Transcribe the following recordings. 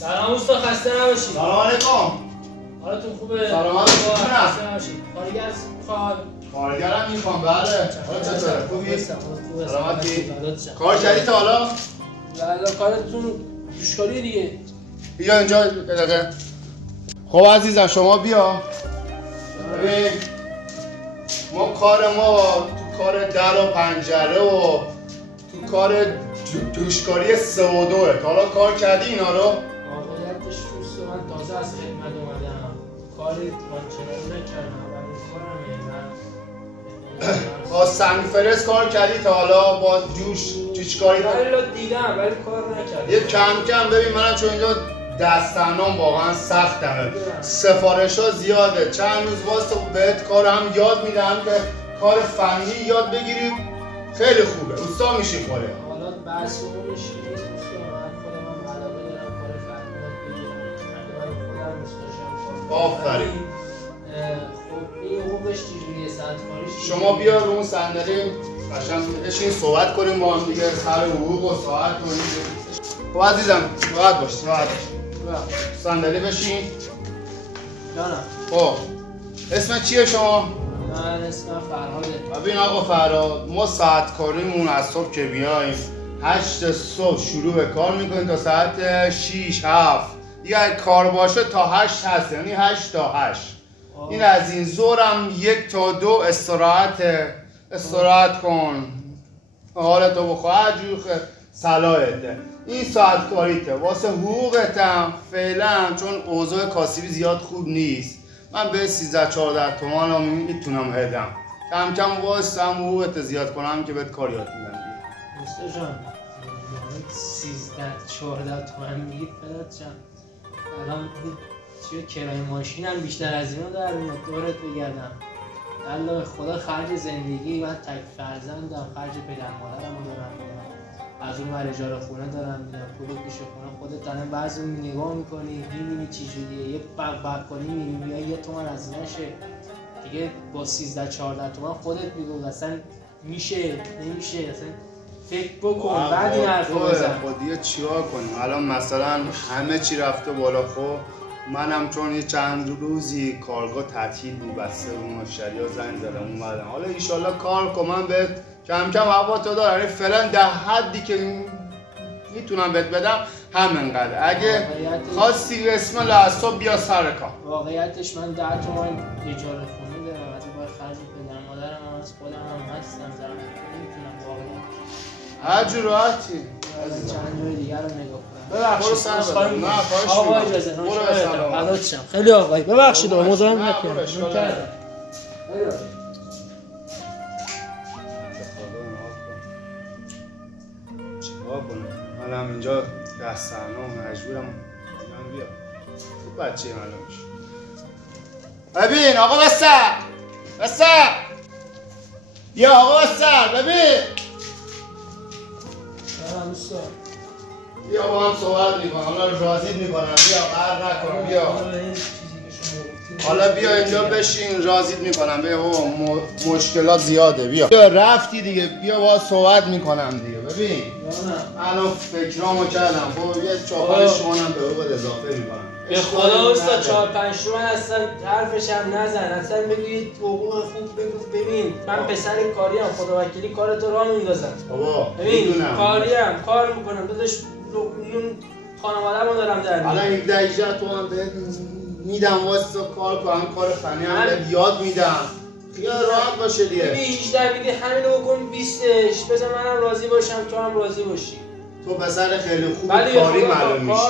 سلام استاد، خسته نباشید. سلام علیکم. حالتون خوبه؟ سلامت باشید. خسته نباشید. کارگر میخواد؟ کارگرم میخوام. بله. حالا چطوره؟ خوبی؟ خوبه. سلامتی؟ کار کردی تا حالا؟ بله، کارتون جوشکاری دیگه. بیا اینجا دقیقه. خب عزیزم شما بیا. ببین ما تو کار در و پنجره و تو کار جوشکاری 3 و 2 تا حالا کار کردی اینا رو؟ واقعیتش دوست من تازه از خدمت اومدم. کاری آنچنانی نکردم ولی کارم با سنفرس کار کردی تا حالا با جوشکاری؟ ولی دیدم ولی کار نکردم. یه کم کم ببین منم چون اینجا دستنام واقعا سختمه، سفارش ها زیاده، چند روز واسه بهت کار هم یاد میدم که کار فنی یاد بگیری، خیلی خوبه، اوستا میشی خوره. حالا بحث اون میشه من خودم هم علاقه دارم کار فنی یاد بگیرم، من خودم دوست داشتم. آفرین. خب این حقوقش چجوریه؟ ساعت‌کاریش؟ شما بیا رو اون صندلی قشنگ بشین صحبت کنیم با هم دیگه سر حقوق و ساعت کنیم. خب عزیزم راحت باش. صندلی بشین. جانم. خب اسم چیه شما؟ من اسمم فرهاده. ببین آقا فرهاد، ما ساعت کاریمون از صبح که بیایم 8 صبح شروع به کار میکنیم تا ساعت 6 7. دیگه کار باشه تا 8 هست، یعنی 8 تا 8. این از این ظهرم 1 تا 2 استراحت کن، حالتو بخواه هرجور صلاحته. این ساعت کاریته. واسه حقوقتم فعلا چون اوضاع کاسبی زیاد خوب نیست، من به 13-14 تومان هم میتونم هدم. کم کم واسه هم حقوقت زیاد کنم که بهت کار یاد میدم. مستر جان 13-14 تومن میگید پدرت جان، الان چیه کرای ماشین هم بیشتر از اینو در میاد. دورت بگردم الله به خدا خرج زندگی، من تک فرزندم، خرج پدر مادرم رو دارم میدم، از اون ور اجاره خونه دارم میدم، پول پیش خونه خودت الان بعضی نگاه میکنی میبینی چی جوریه، یه بق کنی میبینی یه تومن از نشه دیگه. با 13-14 تومن خودت میگو اصلا میشه نمیشه، اصلا فکر بکن بعد این حرفو بزن. خودیه چیکار کنیم الان؟ مثلا همه چی رفته بالا. خب منم چون یه چند روزی کارگاه تعطیل بود، بسته بود، مشتری‌ها زنگ زدن اومدن. حالا ان شاءالله کار کنم بهت کم کم هواتو دارم، یعنی فعلا در حدی که میتونم بهت بدم همینقدر. اگه خواستی بسم الله از صبح بیا سر کار. واقعیتش من 10 تومن اجاره خونه دارم، از باید خرج پدر مادرم هم از خودم هم هستم، زرم نمیتونم واقعا. هر جور راحتی. چند جای دیگر رو نگاه کنم. ببخشید سر نه آقا اجازه فدات شم. خیلی آقایی ببخشید مزاحم نکنید. چیکار کنم؟ منم اینجا دستنام مجبورم بیا. تو بچه معلوم میشه. ببین آقا بسر بیا آقا بسر ببین. بیا با هم صحبت میکنم، حالا راضیت میکنم. بیا قهر نکن. بیا حالا بیا اینجا بشین، راضیت میکنم. بیا مشکلات زیاده. بیا رفتی دیگه، بیا با صحبت میکنم دیگه. ببین الان فکرامو کردم، خب یه 4-5 تومنم به حقوقت اضافه میکنم. به خدا استاد 4-5 تومن اصلا حرفش هم نزن، اصلا بگید حقوق خوب بگو. ببین من پسر کاریم، خدا وکیلی کارتو راه میندازم. بابا ببین کاریم، کار میکنم داداش، نون خانواده‌مو دارم در میارم. الان 17-18 تومن بهت میدم واسه کار کنم، کار فنی هم بهت یاد میدم، خیال راحت باشه دیگه. ببین 18 میدی همینو بکن 20ش، بذار منم راضی باشم تو هم راضی باشی. تو پسر خیلی خوب کاری معلوم میشه.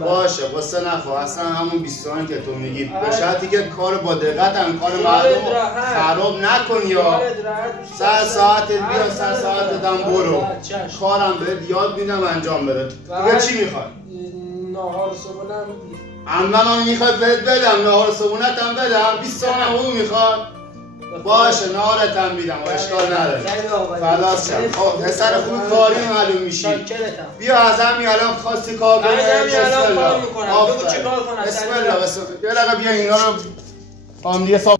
باشه واسه نخوا، اصلا همون 20 تومن که تو میگی به شرطی که کار با دقت هم کار مردم خراب نکن، یا سر ساعتت بیا سر ساعتت هم برو، کارم بهت یاد میدم انجام بده. دیگه چی میخوای؟ ناهار صبحونم عمم میخواد بهت بدم، ناهار صبحونت هم بدم. 20 تومن حقوق میخواد؟ باشه نهارت هم میدم، اشکال نداره. فداست شم. خب پسر خوب کاری معلوم میشی. بیا از همین الان خواستی کار کنی. بسم الله. بگو چیکار کنم. بسم الله. یه دقیقه بیا اینا رو هم دیگه صاف.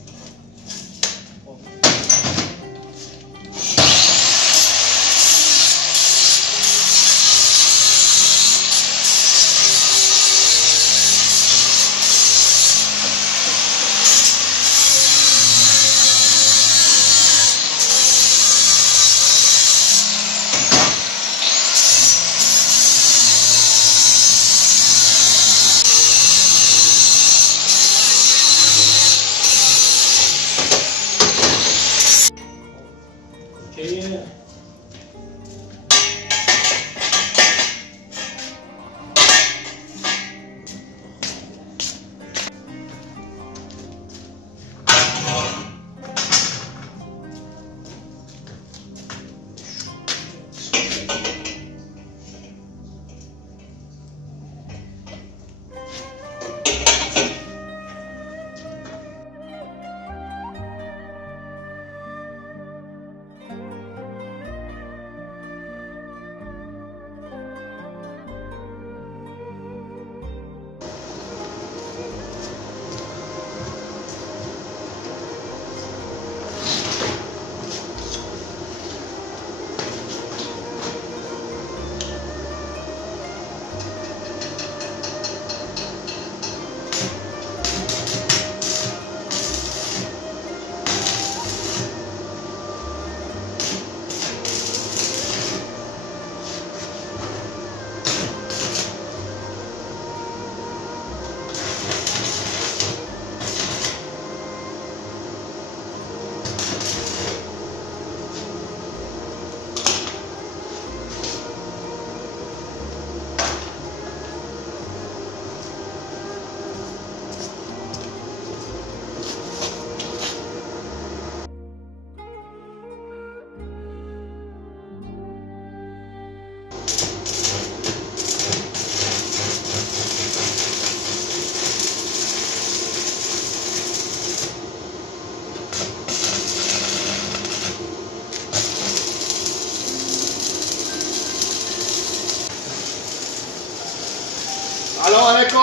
سلام علیکم.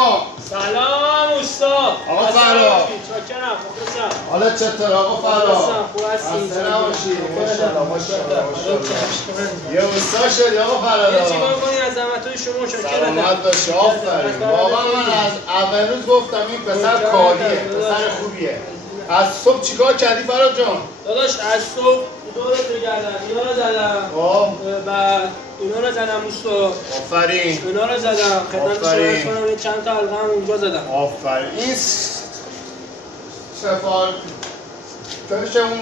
سلام استاد. آقا فراد. چاکرم. مخلصم. حالا چطور آقا فراد؟ خوب هستی؟ خسته نباشی. ماشاءالله. یه استاد شدی آقا فراد. یه چیکار کنی از زحمت‌های شما چاکرم. سلامت باش. آفرین. واقعا من از اول روز گفتم این پسر کاریه، پسر خوبیه. از صبح چیکار کردی فراد جان؟ داداش از صبح دورت بگردم اینا رو زدم بعد اینا رو زدم استاد. آفرین. اینا رو زدم خدمت شما کنم چند تا حلقه هم اونجا زدم. آفرین. این سفال تنش اون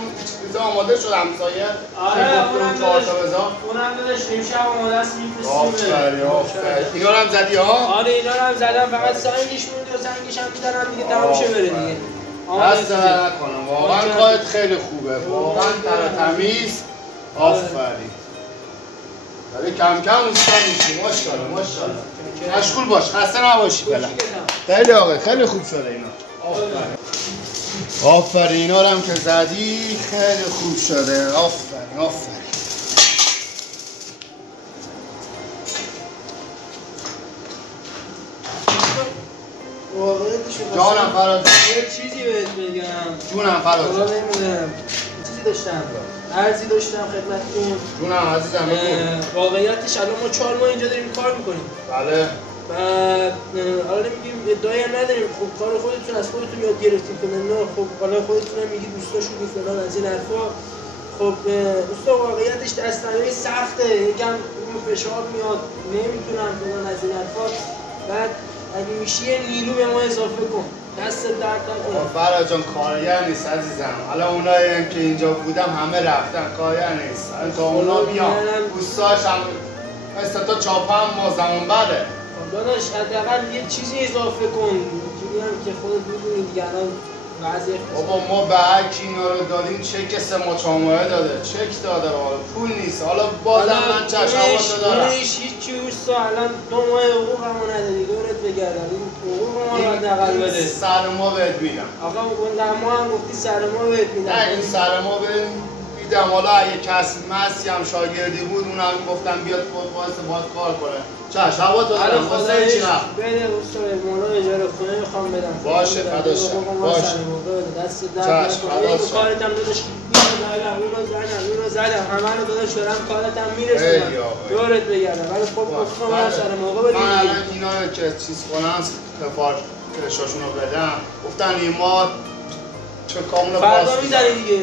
چیزا آماده شد همسایه؟ آره اونم داداش نیم شب آماده است میفرستیم. آفرین. اینا رو هم زدی ها؟ آره اینا رو هم زدم فقط سنگش مونده و سنگش هم میدارم دیگه تمام شه بره دیگه. دست در نکنم واقعا کارت خیلی خوبه واقعا تمیز. آفرین. داره کم کم استاد میشی. ماشاءالله ماشاءالله. مشغول باش خسته نباشی فعلا. خیلی آقا خیلی خوب شده اینا. آفرین. اینا رو هم که زدی خیلی خوب شده. آفرین آفرین. جانم فراد. یه چیزی بهت بگم. جونم فراد. حالا نمیدونم چیزی داشتم عرضی داشتم خدمتتون. جونم عزیزم بگو. واقعیتش الان ما 4 ماه اینجا داریم کار میکنیم. بله. بعد حالا نمیگیم ادعایی هم نداریم. خب کار خودتون از خودتون یاد گرفتیم که نه خب حالا خودتون هم میگید دوستا شدی فلان از این حرفا. خب دوستا واقعیتش دستنامه سخته. یکم فشار میاد نمیتونم فلان از این حرفا. بعد اگه میشه نیرو به ما اضافه کن. دست درد نکنه. فراد جان کارگر نیست عزیزم. حالا اونایی هم که اینجا بودم همه رفتن کارگر نیست. تا اونا بیان دوستاش هم مثل تو چاپ هم ما زمان بده. داداش حداقل یه چیزی اضافه کن. اینجوری هم که خودت میدونی دیگه الان وضعیت بابا ما به هر کی اینا رو دادیم چک 3 ماه 4 ماهه داده. چک داده حالا پول نیست. حالا بازم من چشماتو دارم. هیچ اوستا الان 2 ماه حقوقمو ندادی. دورت بگردم این حقوقمو حداقل بده. سر ما بهت میدم. آقا اون ما هم گفتی سر ما بهت میدم. نه این سر ما بهت میدم. حالا اگه کسی مسی هم شاگردی بود اونم گفتم بیاد واسه باهات کار کنه. چش هواتو دارم واسه چی نه؟ بده استاد مولا اجاره خونه میخوام بدم. باشه فداش باشه. دست درد نکنه. کارت هم داداش اونو زدم همه رو داداش دارم کارت هم میرسونم. دورت بگردم ولی خب گفتم من سر موقع بدید. من الان اینا که چیز کنم کفارشاشونو بدم گفتن این ما چه کامونه فردا میزنی دیگه.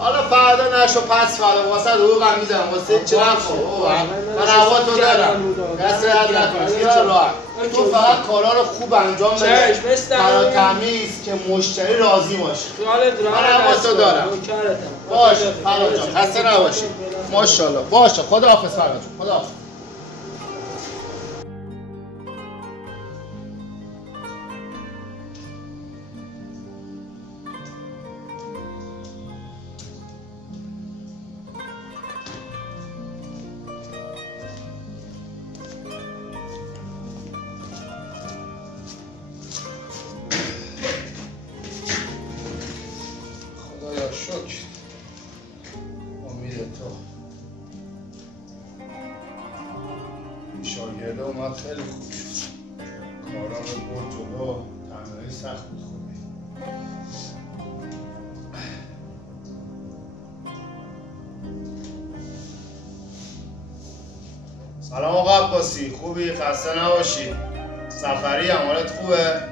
حالا فردا نشو پس فردا واسه حقوقم میزنم واسه چه نخور. من هواتو دارم. دست درد نکنه. خیال راحت. تو فقط کارا رو خوب انجام بده. برای تمیز که مشتری راضی باشه. من هواتو دارم. باشه فراد جان خسته نباشی. ماشاءالله. باشه خداحافظ فراد جان. خداحافظ. شکر امید تو شاگرده اومد خیلی خوب شد. کارا رو برد جلو. تنهایی سخت بود خوبی. سلام آقا عباسی خوبی؟ خسته نباشی. سفری هم حالت خوبه؟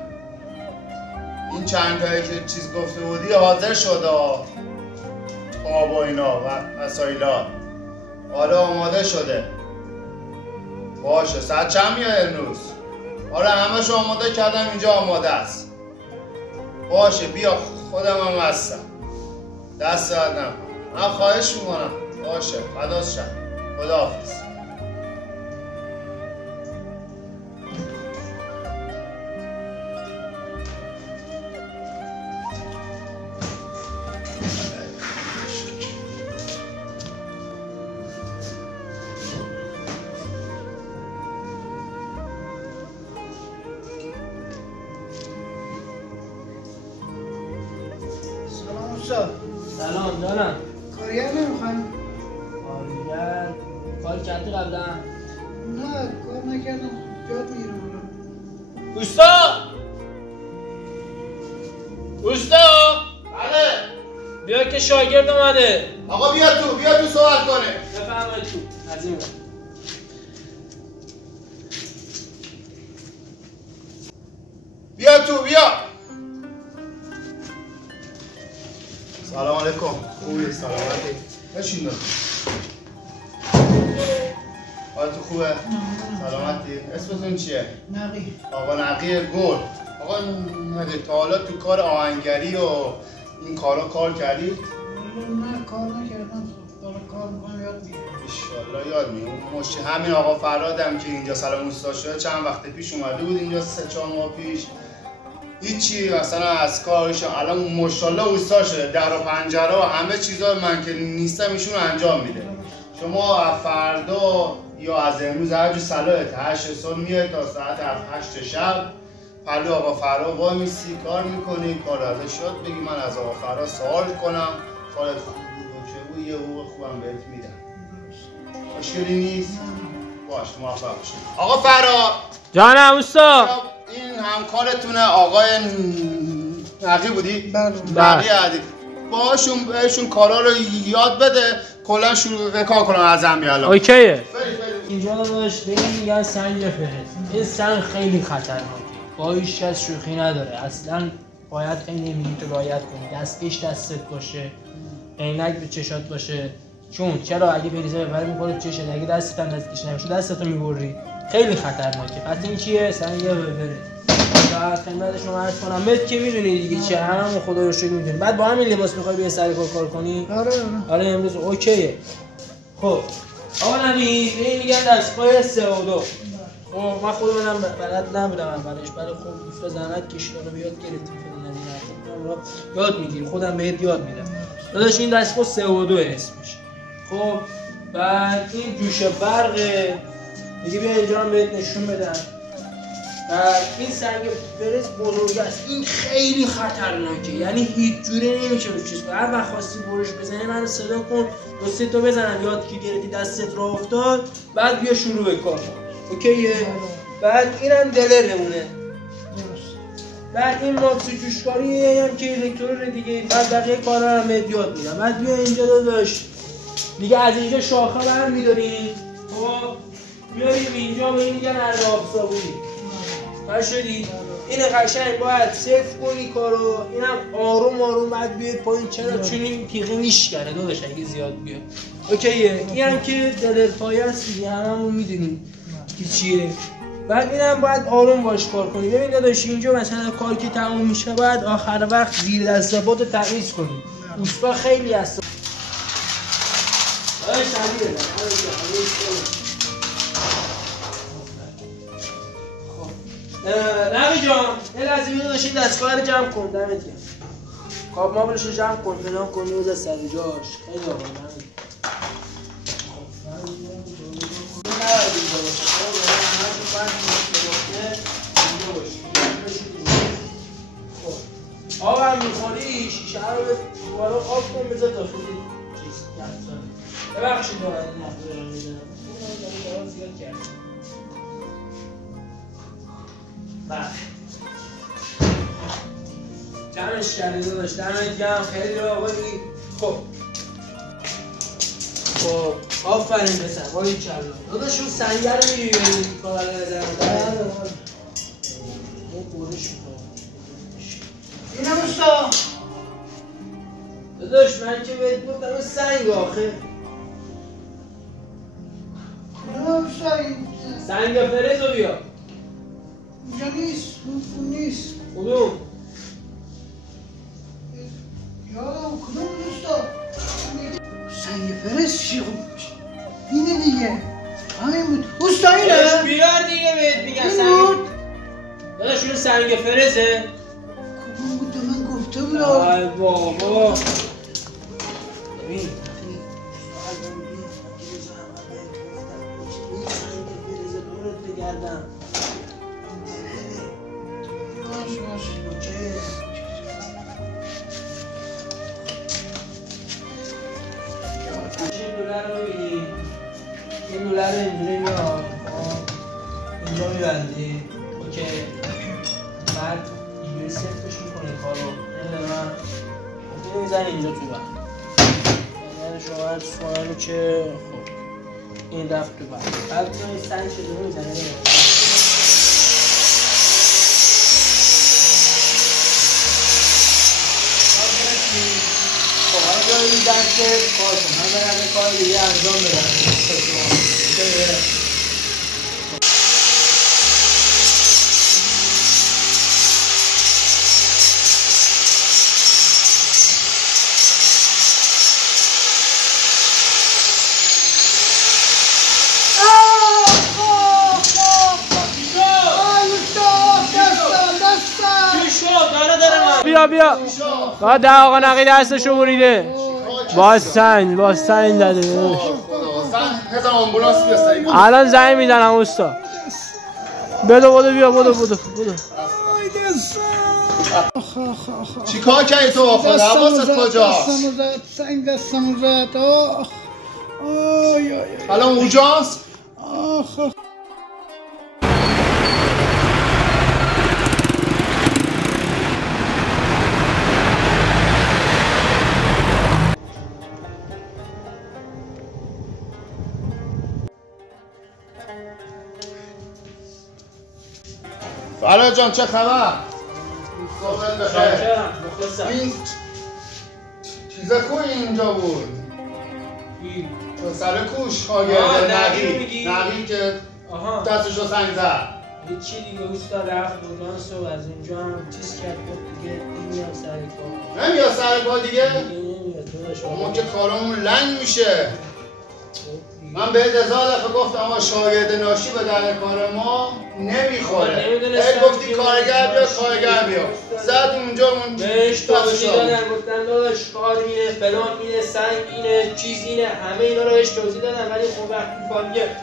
این چند تایی که چیز گفته بودی حاضر شده آب و اینا و وسایلات حالا آماده شده. باشه ساعت چند میاد امروز؟ آره همه‌شو آماده کردم اینجا آماده است. باشه بیا خودم هم هستم. دست درد نکنه. من خواهش میکنم. باشه فدات شم. خداحافظ. سلام جانم. کارگر نمیخوایم؟ کار کردی قبلا؟ نه کار نکردم. یاد میگیرم اوستا بله بیا که شاگرد اومده. آقا بیا تو صحبت کنه. بفرمایید تو. از این بیا. سلام علیکم. خوبی؟ سلامتی؟ بشین. حالت خوبه؟ سلامتی؟ اسمتون چیه؟ نقی. آقا نقی گل. آقا مگه تا حالا تو کار آهنگری و این کارا کار کردی؟ نه کار نکردم. دارم کار میکنم یاد میگیرم. انشالله یاد میگیرم. همین آقا فرادم که اینجا سلام اوستا شده چند وقت پیش اومده بود اینجا 3-4 ماه پیش. هیچی مثلا از کارش الان ماشاءالله اوستا شده. در و پنجره و همه چیزا من که نیستم ایشون انجام میده. شما از فردا یا از امروز هر جو صلاحت 8 صبح میای تا ساعت 8 شب پلو آقا فرا وای میسی کار میکنی، کار ازش یاد بگی، من از آقا فرا سوال کنم کارت خوب بود و چه بود، یه حقوق خوبم بهت میدم. مشکلی نیست؟ باش موفق باشید. آقا فرا جانم اوستا. این همکارتونه آقای نقی بودی؟ بله. نقی عدی. بهشون کارا رو یاد بده کلا شروع کار کنن از همین الان. اوکیه. اینجا داشت میگن سنگ فرز. این سنگ خیلی خطرناکه. با هیچ کس شوخی نداره. اصلا باید خیلی تو رعایت کنی. دستکش دستت باشه. عینک به چشات باشه. چون چرا اگه بریزه ببره می‌کنه چشت، اگه دستت هم دستکش نمیشه دستتو می‌بری. خیلی خطرناکه. پس این چیه؟ سنگ فرز. بعد خدمت شما عرض کنم مت که میدونی دیگه چیه، همون خدا رو شکر میدونی. بعد با همین لباس می‌خوای بیا سر کار کنی؟ آره امروز اوکیه. خب آقا نبی میگن دستگاه 3 و 2. خب من خودم بلد نبودم اولش، ولی خب دوست زحمت کشیدن رو یاد گرفتیم فعلا یاد میگیری، خودم بهت یاد میدم. داداش این دستگاه 3 و 2 اسمش. خب بعد این جوش برقه دیگه، بیا اینجا هم بهت نشون بدم. این سنگ فرز بزرگ است، این خیلی خطرناکه، یعنی هیچ جوره نمیشه رو چیز کنی. هر وقت خواستی برش بزنی منو صدا کن، 2-3 تا بزنم یاد که گرفتی دستت راه افتاد، بعد بیا شروع به کار. اوکیه؟ بعد اینم دلرمونه. بعد این ماکس جوشکاری هم که الکترون دیگه، بعد بقیه کارا رو هم یاد میدم. بعد بیا اینجا داداش دیگه از اینجا شاخه برمی‌داریم. خب میاریم اینجا به این میگن ارباب صابونی. نشدی؟ این قشنگ باید صفر کنی کارو، اینم آروم بعد بیاید پایین. چرا؟ چون این تیغه میشکنه داداش اگه زیاد بیاد. اوکیه؟ این هم که دلرپایه است دیگه، هممون میدونیم که چیه. بعد اینم باید آروم باش کار کنی. ببین داداش اینجا مثلا کار که تموم میشه بعد آخر وقت زیر دستاباتو تمیز کنی. اوستا خیلی هست. نمی جان یه لحظه بیدو داشتیم دستگاه رو جمع کن. دمت گرم. کاب مابلش رو جمع کن فلان کن میوزه سر جاش. خیلی آقا دمت آب هم میخوری شیشه رو به دوباره آب کن بذار داخلی چیز ببخشید دوباره این مفضل رو میزنم اون زیاد کرد. بله جمعش کردی داداش دمت گرم خیلی رو آقایی. خب آفرین بسن بایی کلا داداش اون سنگه رو میبینی کابل نظرم اون قرش میکنم اینم اوستا داداش من که بهت گفتم اون سنگ آخه سنگ فرز رو بیا اینجا نیست اون نیست. کدوم؟ یادم کدوم دوستا سنگ فرز چی خوب اینه دیگه همین بود اوستا اینه بیار دیگه بهت میگم این سنگ بود داداش اون سنگ فرزه کدوم بود من گفته بودم آی بابا ببین گردم این لوله رو ببینی این لوله رو اینجوری میاد اینجا میبندی اوکی اینجوری سفتش میکنه کارو نمیدونم اینو میزنی اینجا تو بر یعنی شما سوالو که خب این رفت تو بر بعد این سنگ چطور میزنی خب حالا جایی میزن که کار کن من برم این کار دیگه انجام بدم بیا با ده آقا نقی دستشو بریده با سنگ داده الان زنگ میزنم اوستا بدو بیا چی کار کردی تو خدا حواست کجاست دستمو زد الان اونجاست فراد جان چه خبر؟ صحبت بخیر. این چیزا کوی اینجا بود. سر کوش نقی که دستشو سنگ زد. چی دیگه اوستا رفت بودانس و از اونجا هم چیز کرد دیگه نمیاد سر کار. نمیاد سر کار دیگه؟ نمیاد ما که کارمون لنگ میشه. من به 1000 دفعه گفتم آقا شاگرد ناشی به در کار ما نمیخوره. ای گفتی کارگر بیا زد اونجا اون بهش توضیح دادن گفتن داداش کار اینه فلان اینه سنگ اینه چیز اینه همه اینا رو بهش توضیح دادن ولی خب وقتی کاریه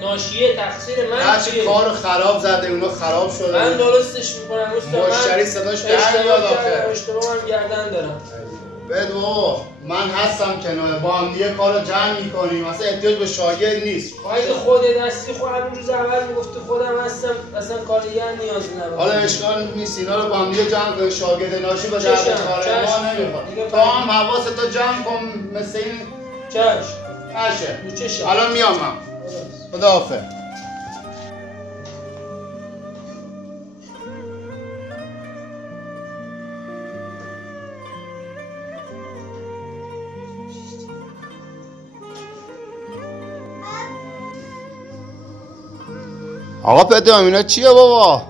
ناشیه تقصیر من هرچی کارو خراب زده اونا خراب شده من درستش میکنم مشتری صداش در میاد آخه اشتباه من گردن دارم بدو من هستم کنار با هم دیگه کارو جمع میکنیم اصلا احتیاج به شاگرد نیست خواهید خود دستی خود همون روز اول میگفتی خودم هستم اصلا کارگر نیاز ندارم حالا اشکال نیست اینا رو با هم دیگه جمع کنیم شاگرد ناشی به درد کار ما نمیخوره تا هم حواستو جمع کن مثل این چشه الان میام من خداحافظ آقا پدرام اینا چیه بابا؟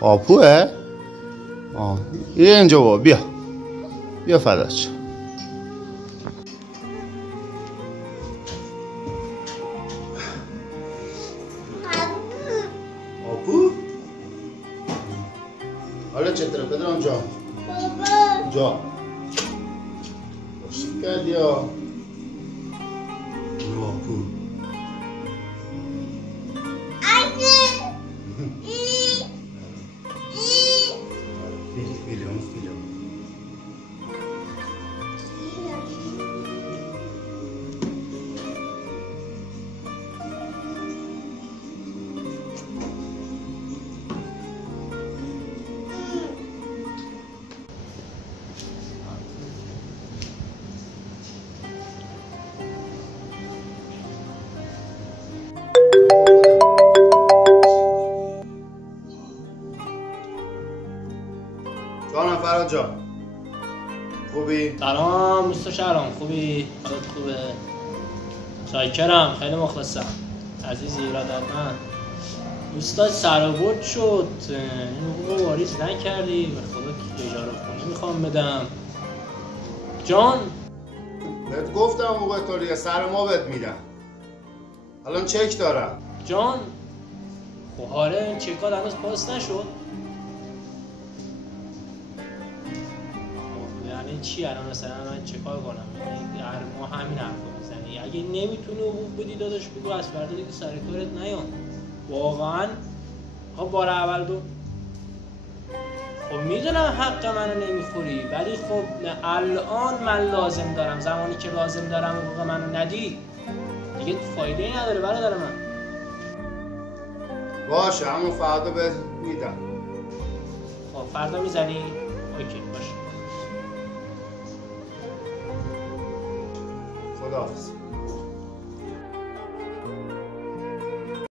آپوه؟ یه اینجا بابا بیا فدات شم آپو؟ حالا چطوره پدرام جان؟ جان خوشی کردی یا؟ آپو جانم فراد جان خوبی؟ سلام دوست شهرام خوبی؟ حالت خوبه؟ شاکرم خیلی مخلصم عزیزی ارادتمند دوستات سر و برد شد این حقوق واریز نکردی به خدا اجاره خونه میخوام بدم جان بهت گفتم موقع طوریه سر ما بهت میدم الان چک دارم جان خواره این چکات هنوز پاس نشد یعنی چی الان مثلا من چکار کنم هر ماه همین حرفو میزنی اگه نمیتونی حقوق بدی داداش بگو از فردا دیگه سر کارت نیام واقعا خب بار اول دو خب میدونم حق منو نمیخوری ولی خب الان من لازم دارم زمانی که لازم دارم حقوق منو ندی دیگه فایده ای نداره برادر من باشه همون فردا بهت میدم. خب فردا میزنی؟ اوکی باشه. خداحافظ.